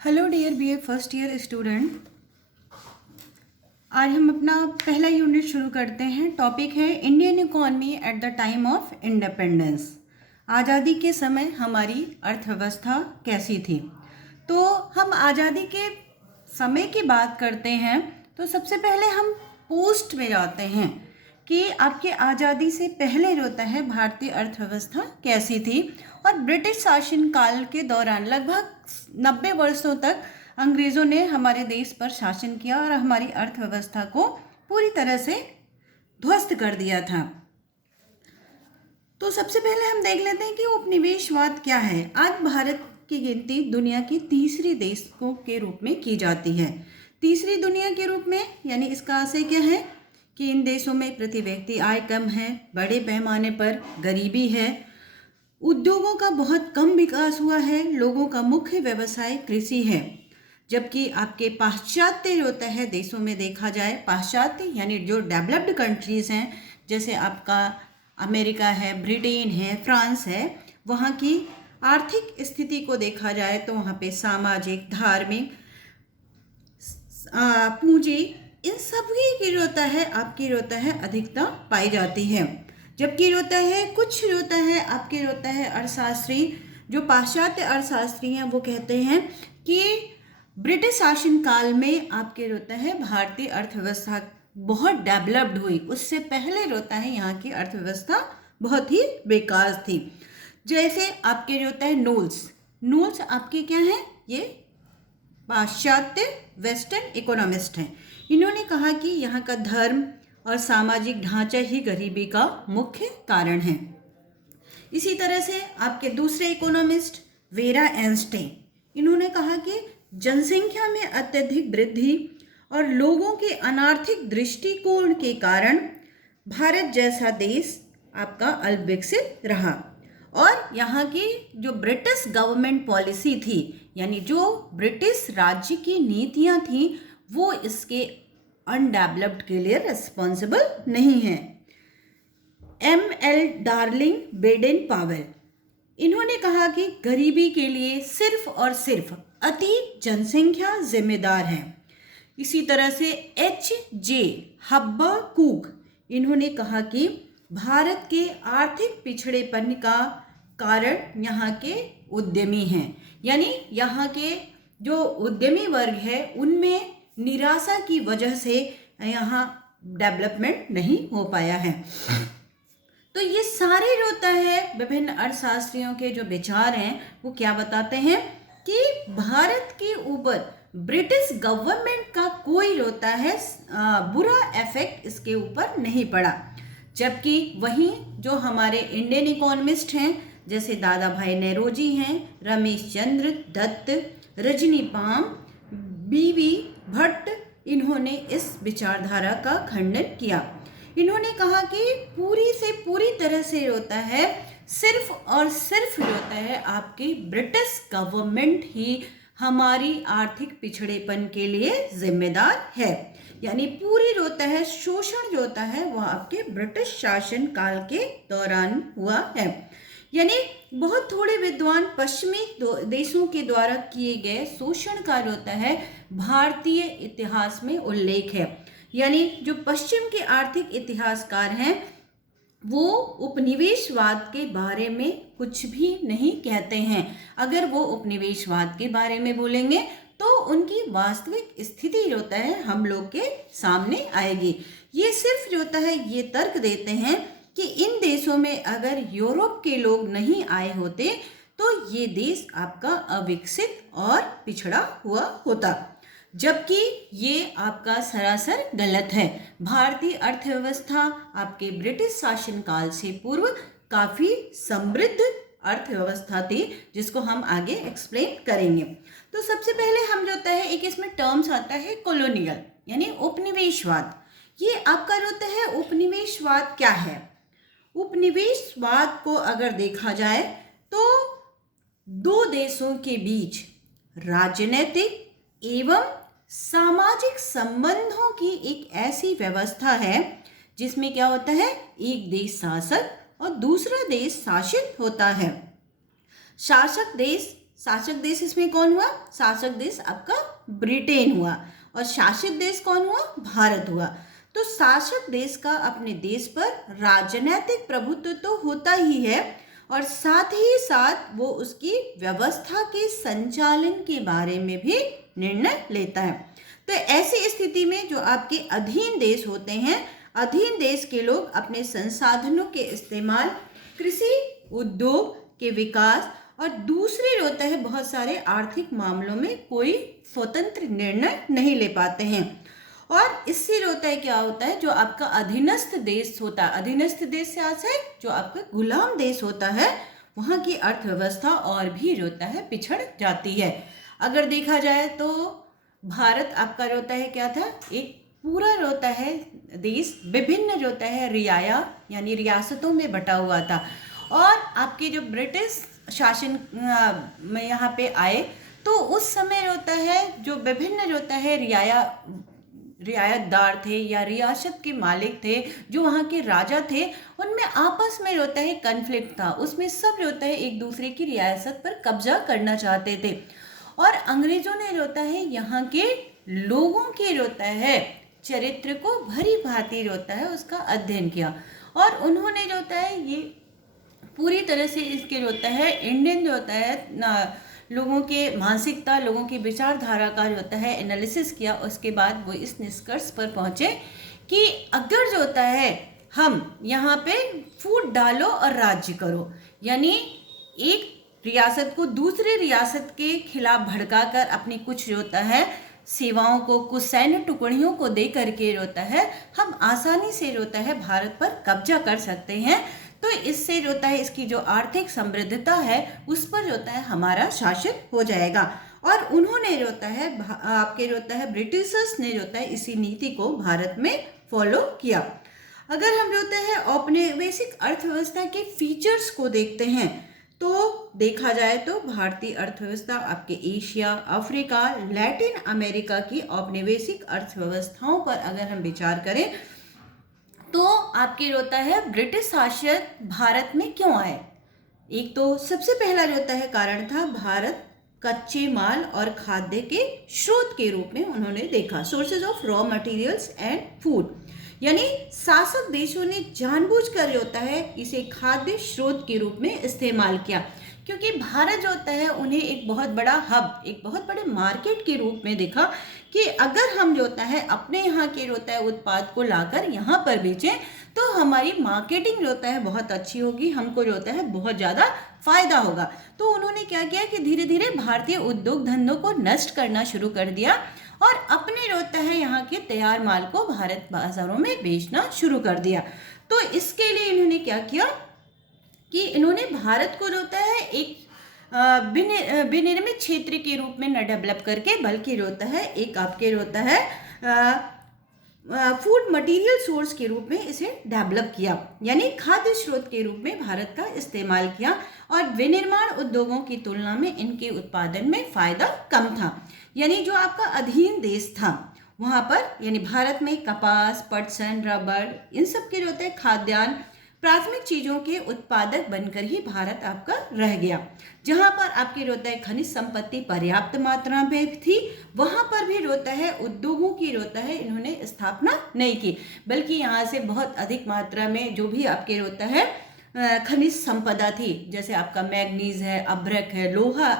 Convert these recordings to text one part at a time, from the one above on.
Hello dear BA first year student. आज हम अपना पहला यूनिट शुरू करते हैं। टॉपिक है Indian economy at the time of independence. आज़ादी के समय हमारी अर्थव्यवस्था कैसी थी। तो हम आज़ादी के समय की बात करते हैं तो सबसे पहले हम पोस्ट में जाते हैं कि आपकी आज़ादी से पहले जो होता है भारतीय अर्थव्यवस्था कैसी थी। और ब्रिटिश शासनकाल के दौरान लगभग 90 वर्षों तक अंग्रेज़ों ने हमारे देश पर शासन किया और हमारी अर्थव्यवस्था को पूरी तरह से ध्वस्त कर दिया था। तो सबसे पहले हम देख लेते हैं कि उपनिवेशवाद क्या है। आज भारत की गिनती दुनिया के तीसरे देशों के रूप में की जाती है। तीसरी दुनिया के रूप में यानी इसका आशय क्या है कि इन देशों में प्रति व्यक्ति आय कम है, बड़े पैमाने पर गरीबी है, उद्योगों का बहुत कम विकास हुआ है, लोगों का मुख्य व्यवसाय कृषि है। जबकि आपके पाश्चात्य होता है देशों में देखा जाए, पाश्चात्य यानी जो डेवलप्ड कंट्रीज़ हैं, जैसे आपका अमेरिका है, ब्रिटेन है, फ्रांस है, वहाँ की आर्थिक स्थिति को देखा जाए तो वहाँ पे सामाजिक, धार्मिक, पूंजी, इन सभी की होता है आपकी होता है अधिकता पाई जाती है। जबकि होता है कुछ होता है आपके होता है अर्थशास्त्री, जो पाश्चात्य अर्थशास्त्री हैं, वो कहते हैं कि ब्रिटिश शासनकाल में आपके होता है भारतीय अर्थव्यवस्था बहुत डेवलप्ड हुई, उससे पहले होता है यहाँ की अर्थव्यवस्था बहुत ही बेकार थी। जैसे आपके होता है नोल्स आपके क्या हैं, ये पाश्चात्य वेस्टर्न इकोनॉमिस्ट हैं। इन्होंने कहा कि यहाँ का धर्म और सामाजिक ढांचा ही गरीबी का मुख्य कारण है। इसी तरह से आपके दूसरे इकोनॉमिस्ट वेरा एंस्टाइन, इन्होंने कहा कि जनसंख्या में अत्यधिक वृद्धि और लोगों के अनार्थिक दृष्टिकोण के कारण भारत जैसा देश आपका अल्पविकसित रहा। और यहाँ की जो ब्रिटिश गवर्नमेंट पॉलिसी थी, यानी जो ब्रिटिश राज्य की नीतियाँ थीं, वो इसके अनडेवलप्ड के लिए रिस्पॉन्सिबल नहीं है। M.L. डार्लिंग बेडेन पावेल, इन्होंने कहा कि गरीबी के लिए सिर्फ और सिर्फ अति जनसंख्या जिम्मेदार है। इसी तरह से H.J. हब्बा कुक, इन्होंने कहा कि भारत के आर्थिक पिछड़ेपन का कारण यहाँ के उद्यमी हैं, यानी यहाँ के जो उद्यमी वर्ग है उनमें निराशा की वजह से यहाँ डेवलपमेंट नहीं हो पाया है। तो ये सारे होता है विभिन्न अर्थशास्त्रियों के जो विचार हैं वो क्या बताते हैं कि भारत के ऊपर ब्रिटिश गवर्नमेंट का कोई होता है बुरा इफेक्ट इसके ऊपर नहीं पड़ा। जबकि वहीं जो हमारे इंडियन इकोनॉमिस्ट हैं, जैसे दादा भाई नेरोजी हैं, रमेश चंद्र दत्त, रजनी पाम, बीवी भट्ट, इन्होंने इस विचारधारा का खंडन किया। इन्होंने कहा कि पूरी से पूरी तरह से होता है सिर्फ और सिर्फ होता है आपकी ब्रिटिश गवर्नमेंट ही हमारी आर्थिक पिछड़ेपन के लिए जिम्मेदार है। यानी पूरी होता है शोषण जो होता है वह आपके ब्रिटिश शासन काल के दौरान हुआ है। यानी बहुत थोड़े विद्वान पश्चिमी देशों के द्वारा किए गए शोषण का होता है भारतीय इतिहास में उल्लेख है। यानी जो पश्चिम के आर्थिक इतिहासकार हैं वो उपनिवेशवाद के बारे में कुछ भी नहीं कहते हैं। अगर वो उपनिवेशवाद के बारे में बोलेंगे तो उनकी वास्तविक स्थिति होता है हम लोग के सामने आएगी। ये सिर्फ होता है ये तर्क देते हैं कि इन देशों में अगर यूरोप के लोग नहीं आए होते तो ये देश आपका अविकसित और पिछड़ा हुआ होता, जबकि ये आपका सरासर गलत है। भारतीय अर्थव्यवस्था आपके ब्रिटिश शासनकाल से पूर्व काफ़ी समृद्ध अर्थव्यवस्था थी, जिसको हम आगे एक्सप्लेन करेंगे। तो सबसे पहले हम जो होता है एक इसमें टर्म्स आता है कॉलोनियल यानी उपनिवेशवाद। ये आपका होता है उपनिवेशवाद क्या है। उपनिवेशवाद को अगर देखा जाए तो दो देशों के बीच राजनीतिक एवं सामाजिक संबंधों की एक ऐसी व्यवस्था है जिसमें क्या होता है एक देश शासक और दूसरा देश शासित होता है। शासक देश शासक देश इसमें कौन हुआ? शासक देश आपका ब्रिटेन हुआ। और शासित देश कौन हुआ? भारत हुआ। तो शासक देश का अपने देश पर राजनीतिक प्रभुत्व तो होता ही है और साथ ही साथ वो उसकी व्यवस्था के संचालन के बारे में भी निर्णय लेता है। तो ऐसी स्थिति में जो आपके अधीन देश होते हैं, अधीन देश के लोग अपने संसाधनों के इस्तेमाल, कृषि उद्योग के विकास और दूसरे होता है बहुत सारे आर्थिक मामलों में कोई स्वतंत्र निर्णय नहीं ले पाते हैं। और इससे होता है क्या होता है, जो आपका अधीनस्थ देश होता है, अधीनस्थ देश से आता है जो आपका गुलाम देश होता है, वहाँ की अर्थव्यवस्था और भी होता है पिछड़ जाती है। अगर देखा जाए तो भारत आपका होता है क्या था, एक पूरा होता है देश विभिन्न होता है रियाया यानी रियासतों में बटा हुआ था। और आपके जो ब्रिटिश शासन में यहाँ पे आए तो उस समय होता है जो विभिन्न होता है रियायतदार थे या रियासत के मालिक थे, जो वहाँ के राजा थे, उनमें आपस में होता है कन्फ्लिक्ट था। उसमें सब होता है एक दूसरे की रियासत पर कब्जा करना चाहते थे और अंग्रेजों ने होता है यहाँ के लोगों के होता है चरित्र को भली भांति होता है उसका अध्ययन किया और उन्होंने जो होता है ये पूरी तरह से इसके होता है इंडियन जो होता है लोगों के मानसिकता, लोगों की विचारधारा का जो होता है एनालिसिस किया। उसके बाद वो इस निष्कर्ष पर पहुँचे कि अगर जो होता है हम यहाँ पे फूट डालो और राज्य करो, यानी एक रियासत को दूसरे रियासत के खिलाफ भड़काकर अपनी कुछ जो होता है सेवाओं को, कुछ सैन्य टुकड़ियों को दे करके होता है हम आसानी से होता है भारत पर कब्जा कर सकते हैं। तो इससे होता है इसकी जो आर्थिक समृद्धता है उस पर होता है हमारा शासन हो जाएगा। और उन्होंने होता है आपके होता है ब्रिटिशर्स ने होता है इसी नीति को भारत में फॉलो किया। अगर हम होता है औपनिवेशिक अर्थव्यवस्था के फीचर्स को देखते हैं तो देखा जाए तो भारतीय अर्थव्यवस्था आपके एशिया, अफ्रीका, लैटिन अमेरिका की औपनिवेशिक अर्थव्यवस्थाओं पर अगर हम विचार करें तो आपके होता है ब्रिटिश शासन भारत में क्यों आए। एक तो सबसे पहला जो होता है कारण था भारत कच्चे माल और खाद्य के स्रोत के रूप में उन्होंने देखा, sources of raw materials and food, यानी शासक देशों ने जानबूझकर होता है इसे खाद्य स्रोत के रूप में इस्तेमाल किया क्योंकि भारत जो होता है उन्हें एक बहुत बड़ा हब, एक बहुत बड़े मार्केट के रूप में देखा कि अगर हम जो होता है अपने यहाँ के होता है उत्पाद को लाकर यहाँ पर बेचें तो हमारी मार्केटिंग जो होता है बहुत अच्छी होगी, हमको जो होता है बहुत ज़्यादा फायदा होगा। तो उन्होंने क्या किया कि धीरे धीरे भारतीय उद्योग धंधों को नष्ट करना शुरू कर दिया और अपने होता है यहाँ के तैयार माल को भारत बाजारों में बेचना शुरू कर दिया। तो इसके लिए इन्होंने क्या किया कि इन्होंने भारत को होता है एक विनिर्मित क्षेत्र के रूप में न डेवलप करके बल्कि होता है एक आपके होता है फूड मटेरियल सोर्स के रूप में इसे डेवलप किया, यानी खाद्य स्रोत के रूप में भारत का इस्तेमाल किया और विनिर्माण उद्योगों की तुलना में इनके उत्पादन में फायदा कम था। यानी जो आपका अधीन देश था वहाँ पर यानी भारत में कपास, पटसन, रबर इन सब के होते हैं खाद्यान्न प्राथमिक चीज़ों के उत्पादक बनकर ही भारत आपका रह गया। जहाँ पर आपके होता है खनिज संपत्ति पर्याप्त मात्रा में थी वहाँ पर भी होता है उद्योगों की होता है इन्होंने स्थापना नहीं की, बल्कि यहाँ से बहुत अधिक मात्रा में जो भी आपके होता है खनिज संपदा थी, जैसे आपका मैग्नीज है, अभ्रक है, लोहा,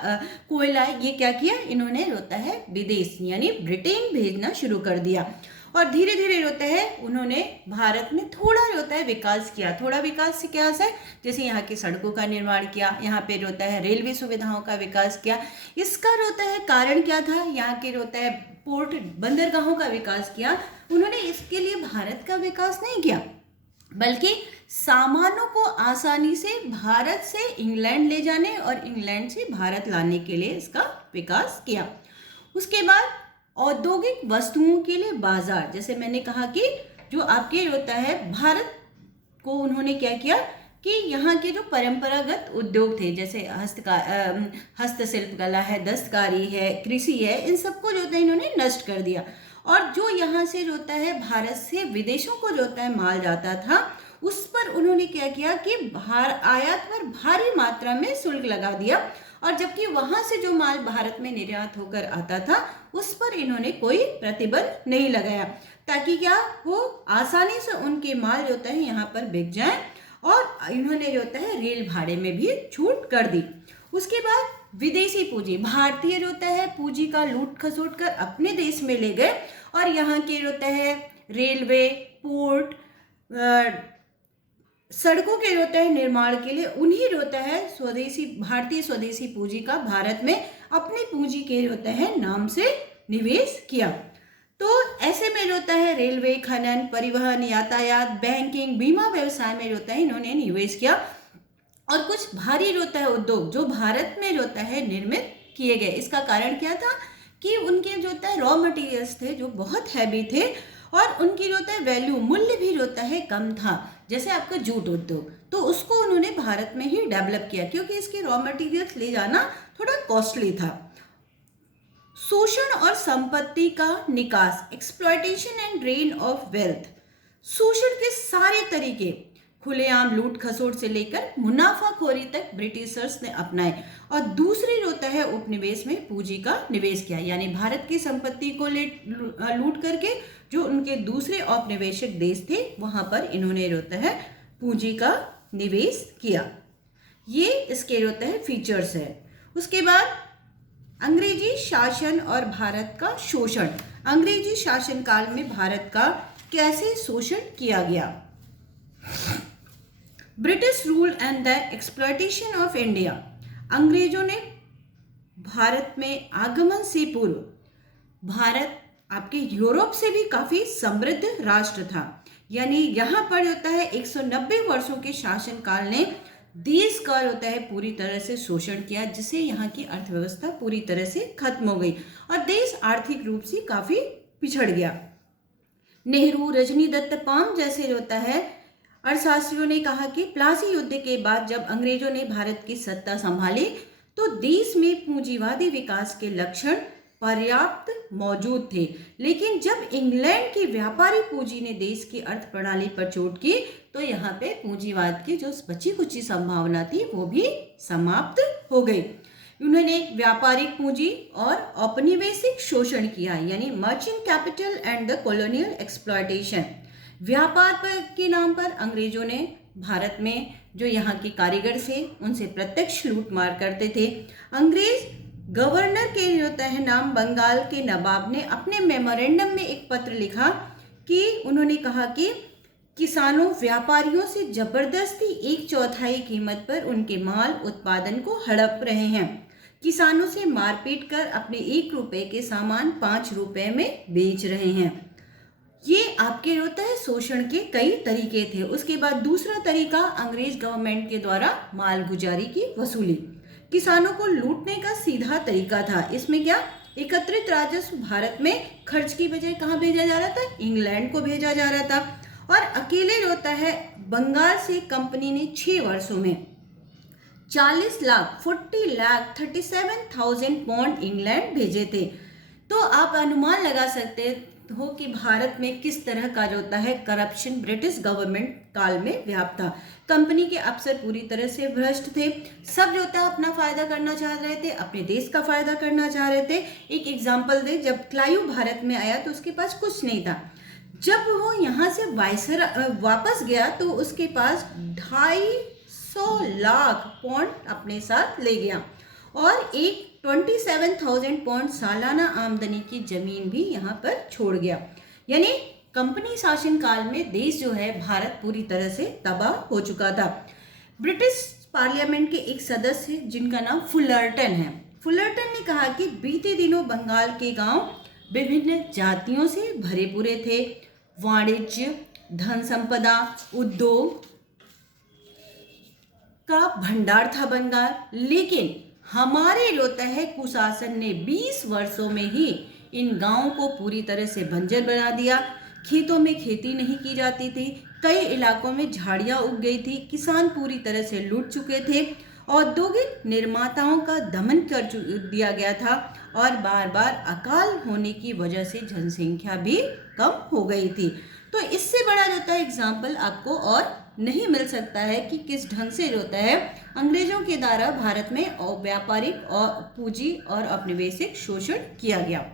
कोयला, ये क्या किया इन्होंने होता है विदेश यानी ब्रिटेन भेजना शुरू कर दिया। और धीरे धीरे होता है उन्होंने भारत में थोड़ा होता है विकास किया। थोड़ा विकास से क्या है, जैसे यहाँ की सड़कों का निर्माण किया, यहाँ पे होता है रेलवे सुविधाओं का विकास किया। इसका होता है कारण क्या था, यहाँ के होता है पोर्ट बंदरगाहों का विकास किया। उन्होंने इसके लिए भारत का विकास नहीं किया बल्कि सामानों को आसानी से भारत से इंग्लैंड ले जाने और इंग्लैंड से भारत लाने के लिए इसका विकास किया। उसके बाद औद्योगिक वस्तुओं के लिए बाजार, जैसे मैंने कहा कि जो आपके होता है भारत को उन्होंने क्या किया कि यहाँ के जो परंपरागत उद्योग थे जैसे हस्तशिल्प कला है, दस्तकारी है, कृषि है, इन सबको जो होता है इन्होंने नष्ट कर दिया। और जो यहाँ से जो होता है भारत से विदेशों को जो होता है माल जाता था उस पर उन्होंने क्या किया कि आयात पर भारी मात्रा में शुल्क लगा दिया और जबकि वहां से जो माल भारत में निर्यात होकर आता था उस पर इन्होंने कोई प्रतिबंध नहीं लगाया, ताकि क्या हो आसानी से उनके माल जो होता है यहाँ पर बिक जाए। और इन्होंने जो होता है रेल भाड़े में भी छूट कर दी। उसके बाद विदेशी पूंजी, भारतीय जो होता है पूंजी का लूट खसोट कर अपने देश में ले गए और यहाँ के जो होता है रेलवे, पोर्ट, सड़कों के जो होता है निर्माण के लिए उन्हीं जो होता है स्वदेशी भारतीय स्वदेशी पूंजी का भारत में अपनी पूंजी के जो होता है नाम से निवेश किया। तो ऐसे में जो होता है रेलवे, खनन, परिवहन, यातायात, बैंकिंग, बीमा व्यवसाय में जो होता है इन्होंने निवेश किया। और कुछ भारी जो होता है उद्योग जो भारत में जो होता है निर्मित किए गए। इसका कारण क्या था कि उनके जो होता है रॉ मटेरियल्स थे जो बहुत हैवी थे और उनकी जो होता है वैल्यू, मूल्य भी जो होता है कम था। जैसे आपका जूट उद्योग, तो उसको उन्होंने भारत में ही डेवलप किया क्योंकि इसके रॉ मटेरियल्स ले जाना थोड़ा कॉस्टली था। शोषण और संपत्ति का निकास, exploitation and drain of wealth, शोषण के सारे तरीके खुलेआम लूट खसोट से लेकर मुनाफाखोरी तक ब्रिटिशर्स ने अपनाए। और दूसरी होता है उपनिवेश में पूंजी का निवेश किया, यानी भारत की संपत्ति को लूट करके जो उनके दूसरे औपनिवेशिक देश थे वहां पर इन्होंने होता है पूंजी का निवेश किया। ये इसके होता है फीचर्स है। उसके बाद अंग्रेजी शासन और भारत का शोषण। अंग्रेजी शासन काल में भारत का कैसे शोषण किया गया। British rule and the exploitation of India. अंग्रेजों ने भारत में आगमन से पूर्व भारत आपके यूरोप से भी काफी समृद्ध राष्ट्र था, यानी यहाँ पर होता है 190 वर्षों के शासन काल ने देश का होता है पूरी तरह से शोषण किया, जिससे यहाँ की अर्थव्यवस्था पूरी तरह से खत्म हो गई और देश आर्थिक रूप से काफी पिछड़ गया। नेहरू, रजनी दत्त पाम जैसे होता है अर्थशास्त्रियों ने कहा कि प्लासी युद्ध के बाद जब अंग्रेजों ने भारत की सत्ता संभाली तो देश में पूंजीवादी विकास के लक्षण पर्याप्त मौजूद थे, लेकिन जब इंग्लैंड की व्यापारी पूंजी ने देश की अर्थ प्रणाली पर चोट की तो यहाँ पे पूंजीवाद की जो बची कुची संभावना थी वो भी समाप्त हो गई। उन्होंने व्यापारिक पूंजी और औपनिवेशिक शोषण किया, यानी merchant capital and the colonial exploitation. व्यापार के नाम पर अंग्रेजों ने भारत में जो यहाँ के कारीगर थे उनसे प्रत्यक्ष लूट मार करते थे। अंग्रेज गवर्नर के होता है नाम बंगाल के नवाब ने अपने मेमोरेंडम में एक पत्र लिखा कि उन्होंने कहा कि किसानों व्यापारियों से जबरदस्ती 1/4 कीमत पर उनके माल उत्पादन को हड़प रहे हैं। किसानों से मारपीट कर अपने 1 रुपए के सामान 5 रुपए में बेच रहे हैं। ये आपके होता है शोषण के कई तरीके थे। उसके बाद दूसरा तरीका अंग्रेज गवर्नमेंट के द्वारा माल गुजारी की वसूली। किसानों को लूटने का सीधा तरीका था। इसमें क्या एकत्रित राजस्व भारत में खर्च की बजाय कहाँ भेजा जा रहा था, इंग्लैंड को भेजा जा रहा था। और अकेले होता है बंगाल से कंपनी ने 6 वर्षों में 40,37,000 पौंड इंग्लैंड भेजे थे। तो आप अनुमान लगा सकते हो कि भारत में किस तरह का जो होता है करप्शन ब्रिटिश गवर्नमेंट काल में व्याप्त था। कंपनी के अफसर पूरी तरह से भ्रष्ट थे। सब जो होता है अपना फायदा करना चाह रहे थे, अपने देश का फायदा करना चाह रहे थे। एक एग्जाम्पल दे, जब क्लाइव भारत में आया तो उसके पास कुछ नहीं था। जब वो यहाँ से वापस गया तो उसके पास 250 लाख पौंड अपने साथ ले गया और एक 27,000 पौंड सालाना आमदनी की जमीन भी यहाँ पर छोड़ गया। यानी कंपनी शासन काल में देश जो है भारत पूरी तरह से तबाह हो चुका था। ब्रिटिश पार्लियामेंट के एक सदस्य जिनका नाम फुलरटन है, फुलरटन ने कहा कि बीते दिनों बंगाल के गांव विभिन्न जातियों से भरे पूरे थे। वाणिज्य, धन संपदा, उद्योग का भंडार था बंगाल, लेकिन हमारे होता है कुशासन ने 20 वर्षों में ही इन गांवों को पूरी तरह से बंजर बना दिया। खेतों में खेती नहीं की जाती थी, कई इलाकों में झाड़ियां उग गई थी, किसान पूरी तरह से लूट चुके थे, औद्योगिक निर्माताओं का दमन कर दिया गया था और बार बार अकाल होने की वजह से जनसंख्या भी कम हो गई थी। तो इससे बड़ा जो होता है एग्जाम्पल आपको और नहीं मिल सकता है कि किस ढंग से होता है अंग्रेजों के द्वारा भारत में व्यापारिक और पूंजी और औपनिवेशिक शोषण किया गया।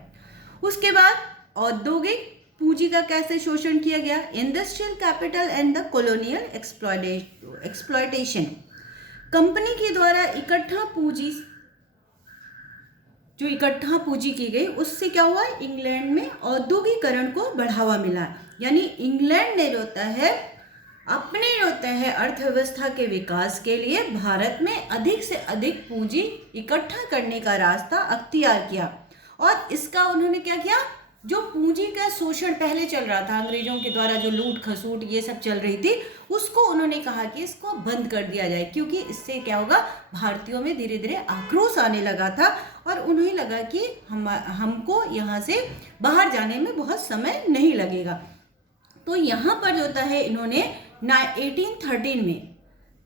उसके बाद औद्योगिक पूंजी का कैसे शोषण किया गया, industrial capital and the colonial exploitation. Company के द्वारा इकट्ठा पूंजी की गई, उससे क्या हुआ, इंग्लैंड में औद्योगिकरण को बढ़ावा मिला। यानी इंग्लैंड ने होता है अपने होता है अर्थव्यवस्था के विकास के लिए भारत में अधिक से अधिक पूंजी इकट्ठा करने का रास्ता अख्तियार किया। और इसका उन्होंने क्या किया, जो पूंजी का शोषण पहले चल रहा था अंग्रेजों के द्वारा, जो लूट खसूट ये सब चल रही थी, उसको उन्होंने कहा कि इसको बंद कर दिया जाए, क्योंकि इससे क्या होगा, भारतीयों में धीरे धीरे आक्रोश आने लगा था और उन्हें लगा कि हमको यहाँ से बाहर जाने में बहुत समय नहीं लगेगा। तो यहाँ पर जो होता है इन्होंने 1813 में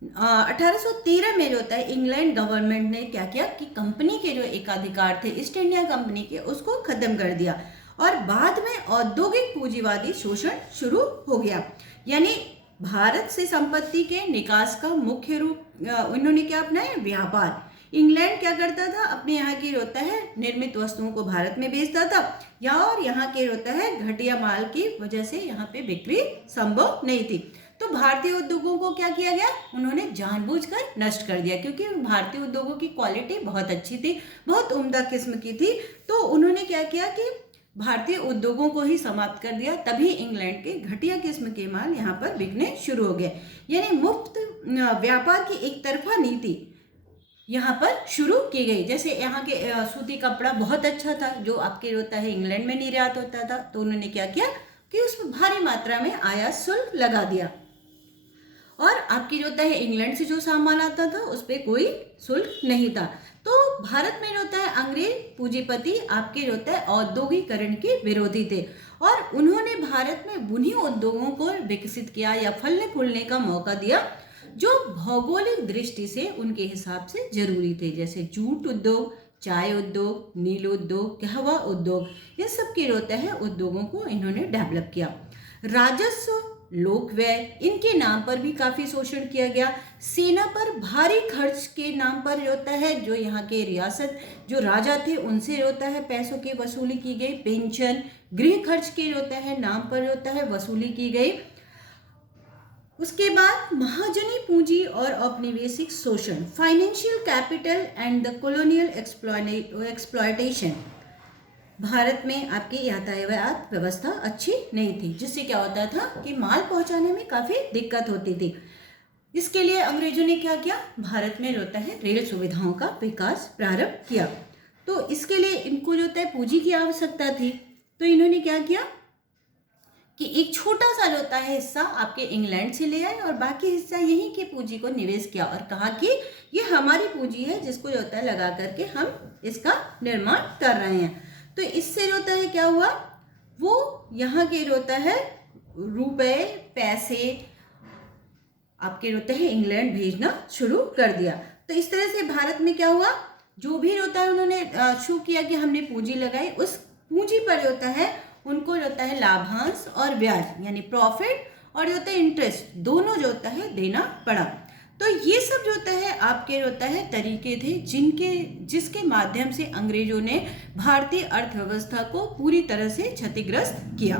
1813 में जो होता है इंग्लैंड गवर्नमेंट ने क्या किया कि कंपनी के जो एकाधिकार थे ईस्ट इंडिया कंपनी के, उसको खत्म कर दिया और बाद में औद्योगिक पूंजीवादी शोषण शुरू हो गया। यानी भारत से संपत्ति के निकास का मुख्य रूप उन्होंने क्या अपनाया, व्यापार। इंग्लैंड क्या करता था, अपने यहाँ की होता है निर्मित वस्तुओं को भारत में बेचता था, या और यहाँ के होता है घटिया माल की वजह से यहाँ पे बिक्री संभव नहीं थी। तो भारतीय उद्योगों को क्या किया गया, उन्होंने जानबूझकर नष्ट कर दिया, क्योंकि भारतीय उद्योगों की क्वालिटी बहुत अच्छी थी, बहुत उम्दा किस्म की थी। तो उन्होंने क्या किया कि भारतीय उद्योगों को ही समाप्त कर दिया, तभी इंग्लैंड के घटिया किस्म के माल यहाँ पर बिकने शुरू हो गए। यानी मुफ्त व्यापार की एक तरफा नीति यहाँ पर शुरू की गई। जैसे यहाँ के सूती कपड़ा बहुत अच्छा था, जो आपके होता है इंग्लैंड में निर्यात होता था, तो उन्होंने क्या किया कि उसमें भारी मात्रा में आयात शुल्क लगा दिया और आपकी जो होता है इंग्लैंड से जो सामान आता था उस पर कोई शुल्क नहीं था। तो भारत में जो होता है अंग्रेज पूंजीपति आपके जो होता है औद्योगिकरण के विरोधी थे और उन्होंने भारत में उन्हीं उद्योगों को विकसित किया या फलने फूलने का मौका दिया जो भौगोलिक दृष्टि से उनके हिसाब से जरूरी थे, जैसे जूट उद्योग, चाय उद्योग, नील उद्योग, कहवा उद्योग, ये सब के होता है उद्योगों को इन्होंने डेवलप किया। राजस्व, लोक व्यय, इनके नाम पर भी काफ़ी शोषण किया गया। सेना पर भारी खर्च के नाम पर होता है जो यहाँ के रियासत जो राजा थे उनसे होता है पैसों की वसूली की गई। पेंशन, गृह खर्च के होता है नाम पर होता है वसूली की गई। उसके बाद महाजनी पूंजी और औपनिवेशिक शोषण, financial capital and the colonial exploitation. Bharat में आपकी यातायात व्यवस्था अच्छी नहीं थी, जिससे क्या होता था कि माल पहुंचाने में काफ़ी दिक्कत होती थी। इसके लिए अंग्रेजों ने क्या किया, भारत में होता है रेल सुविधाओं का विकास प्रारंभ किया। तो इसके लिए इनको जो होता है पूंजी की आवश्यकता थी, तो इन्होंने क्या किया कि एक छोटा सा जो होता है हिस्सा आपके इंग्लैंड से ले आए और बाकी हिस्सा यहीं की पूंजी को निवेश किया और कहा कि ये हमारी पूंजी है जिसको जो होता है लगा करके हम इसका निर्माण कर रहे हैं। तो इससे जो होता है क्या हुआ, वो यहाँ के जो होता है रुपए पैसे आपके होते हैं इंग्लैंड भेजना शुरू कर दिया। तो इस तरह से भारत में क्या हुआ, जो भी होता है उन्होंने शो किया कि हमने पूंजी लगाई, उस पूंजी पर जो होता है उनको जो होता है लाभांश और ब्याज यानी प्रॉफिट और जो होता है इंटरेस्ट दोनों जो होता है देना पड़ा। तो ये सब जो होता है आपके होता है तरीके थे जिसके माध्यम से अंग्रेजों ने भारतीय अर्थव्यवस्था को पूरी तरह से क्षतिग्रस्त किया।